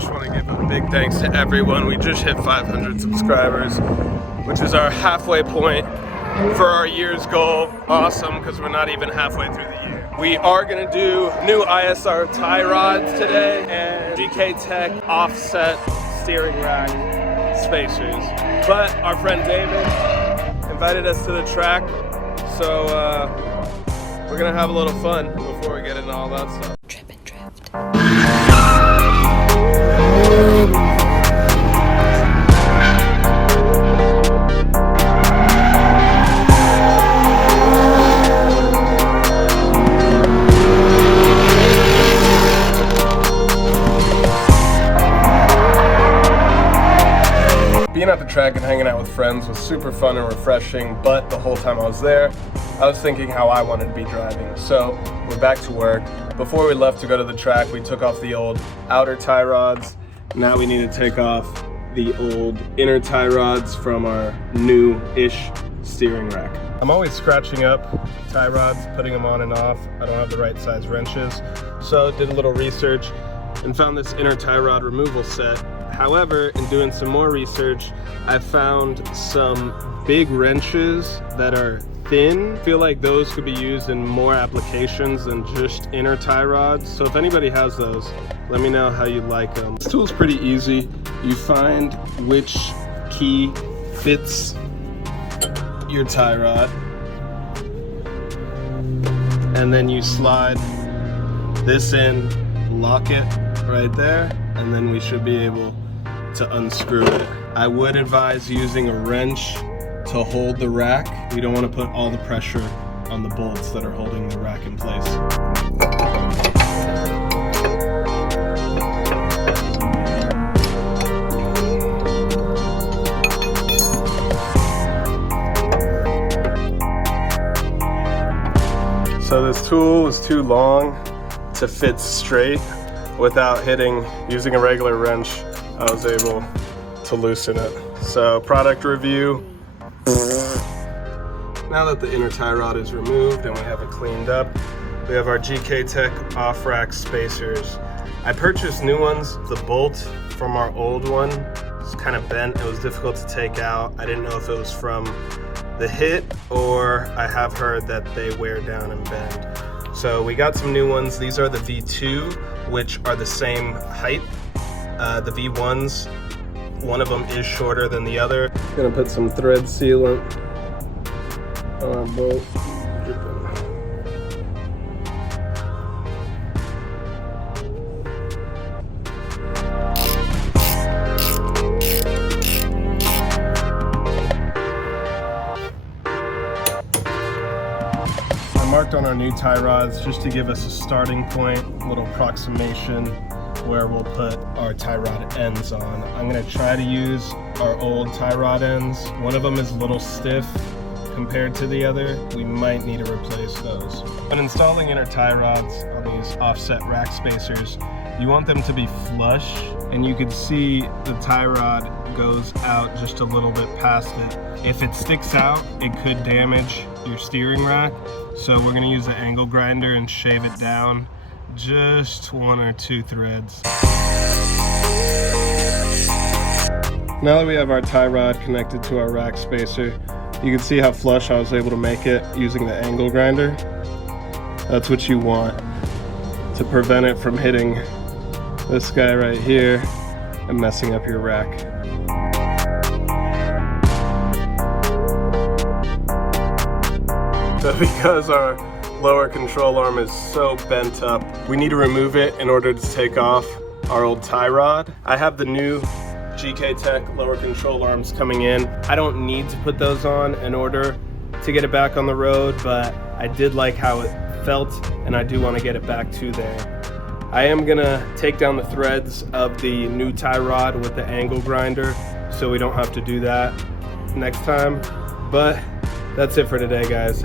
just want to give a big thanks to everyone. We just hit 500 subscribers, which is our halfway point for our year's goal. Awesome, because we're not even halfway through the year. We are going to do new ISR tie rods today and GKTeck offset steering rack spacers. But our friend David invited us to the track, so we're going to have a little fun before we get into all that stuff. Trip and drift. Being at the track and hanging out with friends was super fun and refreshing, but the whole time I was there, I was thinking how I wanted to be driving. So we're back to work. Before we left to go to the track, we took off the old outer tie rods. Now we need to take off the old inner tie rods from our new-ish steering rack. I'm always scratching up tie rods, putting them on and off. I don't have the right size wrenches. So did a little research and found this inner tie rod removal set. However, in doing some more research, I found some big wrenches that are thin. I feel like those could be used in more applications than just inner tie rods. So if anybody has those, let me know how you like them. This tool's pretty easy. You find which key fits your tie rod, and then you slide this in, lock it right there, and then we should be able to unscrew it. I would advise using a wrench to hold the rack. We don't want to put all the pressure on the bolts that are holding the rack in place. So this tool is too long to fit straight without using a regular wrench. I was able to loosen it. So product review. Now that the inner tie rod is removed and we have it cleaned up, we have our GKTeck off-rack spacers. I purchased new ones. The bolt from our old one was kind of bent. It was difficult to take out. I didn't know if it was from the hit, or I have heard that they wear down and bend. So we got some new ones. These are the V2, which are the same height. The V1s, one of them is shorter than the other. Gonna put some thread sealant on both. I marked on our new tie rods just to give us a starting point, a little approximation where we'll put our tie rod ends on. I'm gonna try to use our old tie rod ends. One of them is a little stiff compared to the other. We might need to replace those. When installing inner tie rods on these offset rack spacers, you want them to be flush, and you can see the tie rod goes out just a little bit past it. If it sticks out, it could damage your steering rack. So we're gonna use the angle grinder and shave it down just 1 or 2 threads. Now that we have our tie rod connected to our rack spacer, you can see how flush I was able to make it using the angle grinder. That's what you want to prevent it from hitting this guy right here and messing up your rack. So because our lower control arm is so bent up, we need to remove it in order to take off our old tie rod. I have the new GKTeck lower control arms coming in. I don't need to put those on in order to get it back on the road, but I did like how it felt, and I do want to get it back to there. I am gonna take down the threads of the new tie rod with the angle grinder, so we don't have to do that next time. But that's it for today, guys.